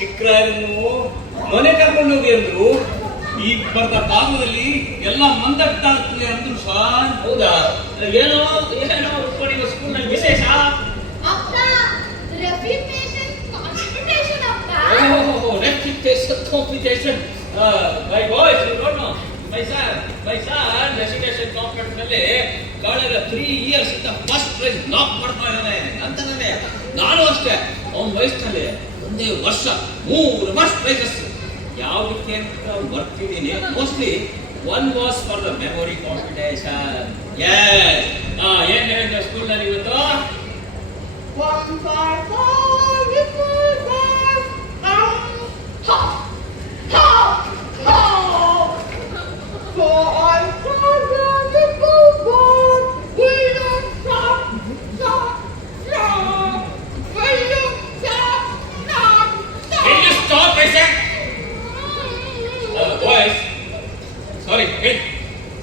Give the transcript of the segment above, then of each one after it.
ಚಿಕ್ಕರಾಯರನ್ನು ಮನೆ ಕರ್ಕೊಂಡು ಹೋಗಿ ಅಂದ್ರು. ಈಗ ಬರ್ದ ಭಾಗದಲ್ಲಿ ಎಲ್ಲ ಮಂದಟ್ಟಾಗ್ತದೆ ಅಂದ್ರು ಸರ್. ಹೌದಾ? ಏನೋ ಏನೋ ಉಟ್ಕೊಂಡಿರೋ ಸ್ಕೂಲ್ ನಲ್ಲಿ ವಿಶೇಷ. Reputation competition. My boys, you don't know. My son, recitation competition ನಲ್ಲಿ ಕಳೆದ 3 years ಇಂದ ಫಸ್ಟ್ ಪ್ರೈಸ್ ನಾಕ್ ಮಾಡ್ತಾ ಇದ್ದಾನೆ ಅಂತ ನಾನು ಅಷ್ಟೇ. ಅವನ ವಯಸ್ಸಿನಲ್ಲಿ ಒಂದೇ ವರ್ಷ 3 ಫಸ್ಟ್ ಪ್ರೈಸಸ್. ಯಾವುದಕ್ಕೆ ಅಂತ ಬರ್ತಿದ್ದೀನಿ. Mostly one was for the memory competition. ಏನ್ ಹೇಳಿದ ಸ್ಕೂಲ್ ನಲ್ಲಿ ಇವತ್ತು?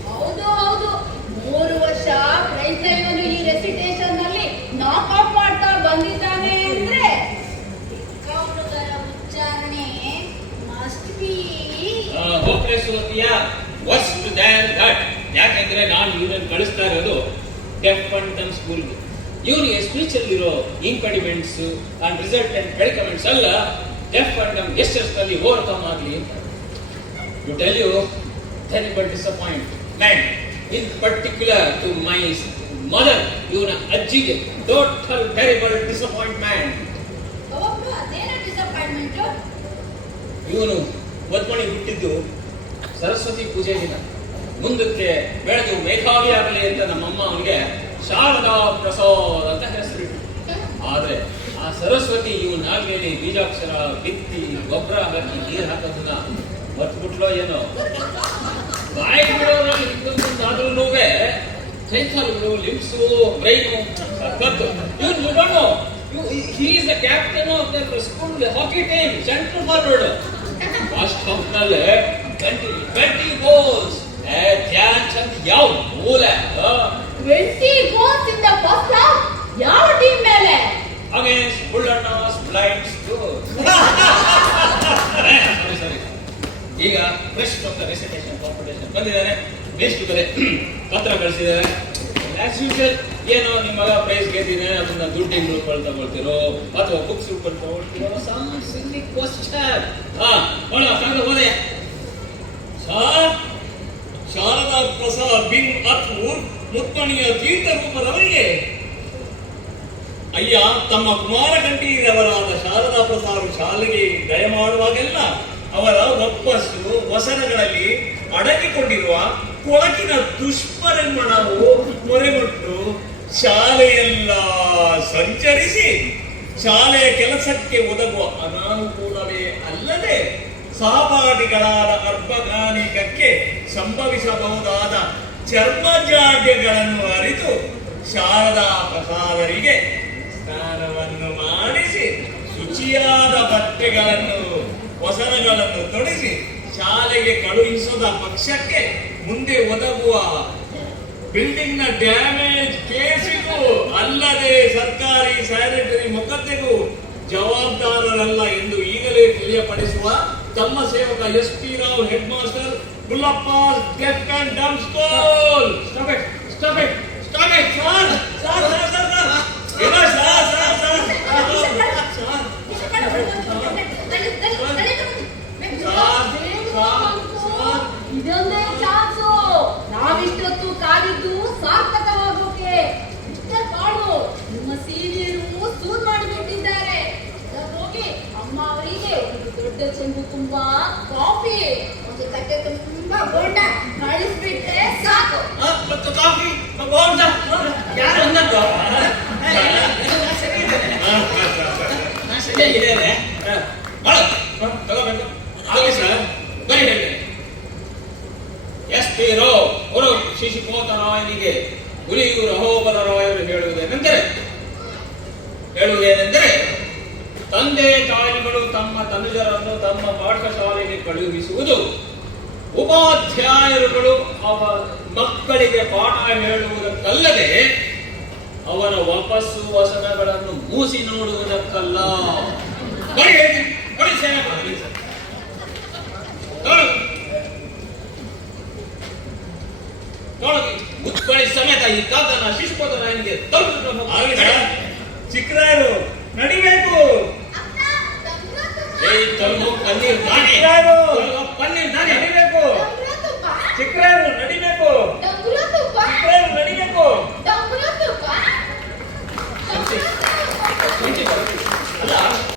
ಹೌದು ಹೌದು, 3 ವರ್ಷ ಪ್ರೈಸ್ ಇವನು ಈ ರೆಸಿಟೇಷನ್ ನಲ್ಲಿ ನಾಕ್ ಔಟ್ ಮಾಡ್ತಾ ಬಂದಿದ್ದಾನೆ ಅಂದ್ರೆ ಹುಡುಗರ ಉಚ್ಚಾರಣೆ must be worst than that. ಯಾಕೆಂದ್ರೆ ನಾನು ಇವನನ್ನು ಕಳಿಸ್ತಾ ಇರೋದು ಡೆಫ್ ಅಂಡ್ ಡಮ್ ಸ್ಕೂಲ್ಗೆ. ಇವನಿಗೆ ಸ್ಪೀಚ್ ಅಲ್ಲಿರೋ ಇಂಪೆಡಿಮೆಂಟ್ಸ್ ಅಂಡ್ ರಿಸಲ್ಟೆಂಟ್ ಪ್ರೆಡಿಕಮೆಂಟ್ಸ್ ಅಲ್ಲ, ಡೆಫ್ ಅಂಡ್ ಡಮ್ ಗೆಸ್ಟರ್ಸ್ ನಲ್ಲಿ ಓವರ್ಕಮ್ ಆಗಲಿ ಅಂತ. To tell you terrible disappointment, in particular to my mother, ಇವನ ಅಜ್ಜಿಗೆ total terrible disappointment. ಅವತ್ತು ಅದೇನ ಡಿಸಪಾಯಿಂಟ್ಮೆಂಟ್? ಇವನು ಮದ್ಮಣಿ ಹುಟ್ಟಿದ್ದು ಸರಸ್ವತಿ ಪೂಜೆ ದಿನ. ಮುಂದಕ್ಕೆ ಬೆಳೆದು ಮೇಧಾವಿ ಆಗಲಿ ಅಂತ ನಮ್ಮಮ್ಮ ಅವನಿಗೆ ಶಾರದಾ ಪ್ರಸಾದ್ ಅಂತ ಹೆಸರಿಟ್ಟು. ಆದ್ರೆ ಆ ಸರಸ್ವತಿ ಇವನಾಗ್ಲೇಲಿ ಬೀಜಾಕ್ಷರ ಬಿತ್ತಿ ಗೊಬ್ಬರ ಹಾಕಿ ನೀರು ಹಾಕೋದನ್ನ ಮರ್ತ್ಬಿಟ್ಲೋ ಏನೋ. ಬಾಯಿ ಬಿಡೋದ್ರಲ್ಲಿ ಇನ್ನೊಂದಾದ್ರೂ ಕೈಕಾಲುಗಳು, ಲಿಮ್ಸು, ಬ್ರೈನು ಕತ್ತು. He is the captain of the school hockey team, center forward. First half ನಲ್ಲಿ 20 goals. ಧ್ಯಾನ್ ಚಂದ್ ಯಾವ ಮೂಲ 20 goals in the first half. ಯಾವ ಟೀಮ್ ಮೇಲೆ? Against Bulldogs Blind School. Sorry. ಈಗ first of the recitation competition ಬಂದಿದ್ದಾರೆ. Next ಬೇರೆ ಪತ್ರ ಕಳಿಸಿದ್ದಾರೆ. ಆಸ್ ಯೂಶುವಲ್ ಏನೋ ನಿಮ್ಮ ಮಗ ಪ್ರೈಸ್ ಗೆದ್ದಿದೆ ಅದನ್ನ ದುಡ್ಡಿನ ರೂಪದಲ್ಲಿ ತಗೊಳ್ತಿರೋ ಅಥವಾ ಬುಕ್ಸ್ ರೂಪದಲ್ಲಿ ತಗೊಳ್ತಿರೋ ಸಮ್ ಸಿಲ್ಲಿ ಕ್ವಶ್ಚನ್. ಹೋದೆ ಸರ್, ಶಾರದಾ ಪ್ರಸಾದ್ ಬಿನ್ ಅಥೂರ್ ಮುತ್ತಣಿಯ ತೀರ್ಥ ರೂಪದವರಿಗೆ ಅಯ್ಯ ತಮ್ಮ ಕುಮಾರ ಕಂಠೀರವರಾದ ಶಾರದಾ ಪ್ರಸಾದ್ ಶಾಲೆಗೆ ದಯಮಾಡುವಾಗೆಲ್ಲ ಅವರ ಒಪ್ಪಸ್ಸು ವಸನಗಳಲ್ಲಿ ಅಡಗಿಕೊಂಡಿರುವ ಕೊಳಕಿನ ದುಷ್ಪರಿಣಾಮವು ಮೊರೆಗೊಟ್ಟು ಶಾಲೆಯೆಲ್ಲ ಸಂಚರಿಸಿ ಶಾಲೆಯ ಕೆಲಸಕ್ಕೆ ಒದಗುವ ಅನಾನುಕೂಲವೇ ಅಲ್ಲದೆ ಸಹಪಾಠಿಗಳಾದ ಅರ್ಭಗಾನಿಕಕ್ಕೆ ಸಂಭವಿಸಬಹುದಾದ ಚರ್ಮಜಾಡ್ಯಗಳನ್ನು ಅರಿತು ಶಾರದಾ ಪ್ರಸಾದರಿಗೆ ಸ್ನಾನವನ್ನು ಮಾಡಿಸಿ ಶುಚಿಯಾದ ಬಟ್ಟೆಗಳನ್ನು ವಸನಗಳನ್ನು ತೊಡಿಸಿ ಶಾಲೆಗೆ ಕಳುಹಿಸದ ಪಕ್ಷಕ್ಕೆ ಮುಂದೆ ಒದಗುವ ಬಿಲ್ಡಿಂಗ್ ನ ಡ್ಯಾಮೇಜ್ ಕೇಸಿಗೂ ಅಲ್ಲದೆ ಸರ್ಕಾರಿ ಸ್ಯಾನಿಟರಿ ಮೊಕದ್ದೆಗೂ ಜವಾಬ್ದಾರರಲ್ಲ ಎಂದು ಈಗಲೇ ತಿಳಿಯಪಡಿಸುವ ತಮ್ಮ ಸೇವಕ S P Rao, head master, Gullappa, deaf and dumb school. Stop it. ಇದೊಂದೇ ಚಾನ್ಸು. ನಾವಿಷ್ಟೊತ್ತು ಕಾದಿದ್ದು ಸಾರ್ಥಕವಾಗೋಕೆ. ಮಿಸ್ಟರ್ ಕಾಳು, ನಿಮ್ಮ ಸೀನಿಯರು ಸೂರ್ ಮಾಡಿಬಿಟ್ಟಿದ್ದಾರೆ. ಹೋಗಿ ಅಮ್ಮ ಅವರಿಗೆ ಒಂದು ದೊಡ್ಡ ಚೆಂಬು ತುಂಬಾ ಕಾಫಿ, ಒಂದು ತಟ್ಟೆ ತುಂಬಾ ಬೋಂಡ ಕಳಿಸ್ಬಿಟ್ರೆ ಸಾಕು. ಕಾಫಿ ಬೋಂಡ ಯಾರು ಅಂದದ್ದು? ಸರಿಯಾಗಿದೆ. ತಗೋಬೇಕು. ಹಾಗೆ ಸರ್, ಬರೀ ಹೇಳಿ. ಎಸ್ ಪಿ ರಾವ್ ಅವರು ಶಿಶುಕೋತ ರಾಯನಿಗೆ ಗುರಿಯೂರು ಅಹೋಬಲ ರಾಯರು ಹೇಳುವುದೇನೆಂದರೆ ತಂದೆ ತಾಯಿಗಳು ತಮ್ಮ ತನುಜರನ್ನು ತಮ್ಮ ಪಾಠಶಾಲೆಗೆ ಕಳುಹಿಸುವುದು, ಉಪಾಧ್ಯಾಯರುಗಳು ಮಕ್ಕಳಿಗೆ ಪಾಠ ಹೇಳುವುದಕ್ಕಲ್ಲದೆ ಅವರ ವಾಪಸ್ಸು ವಸನಗಳನ್ನು ಮೂಸಿ ನೋಡುವುದಕ್ಕಲ್ಲ. ಸೇನಾಪತಿ ತೊಳಗಿ ಮುತ್ಕೊಳ್ಳಿ ಸಮೇತ ಈ ಕಾದನ ಶಿಶುಪದ ರಾಯನಿಗೆ ತಲುಪಿಕೊಂಡು ಆಗಲಿ ಸರ್. ಚಿಕ್ಕರಾಯರು ನಡಿಬೇಕು. ಏಯ್ ತಲುಪು ಪನ್ನೀರ್ ದಾಣೆ ಚಿಕ್ಕರಾಯರು ಪನ್ನೀರ್ ದಾಣೆ ನಡಿಬೇಕು. ಚಿಕ್ಕರಾಯರು ನಡಿ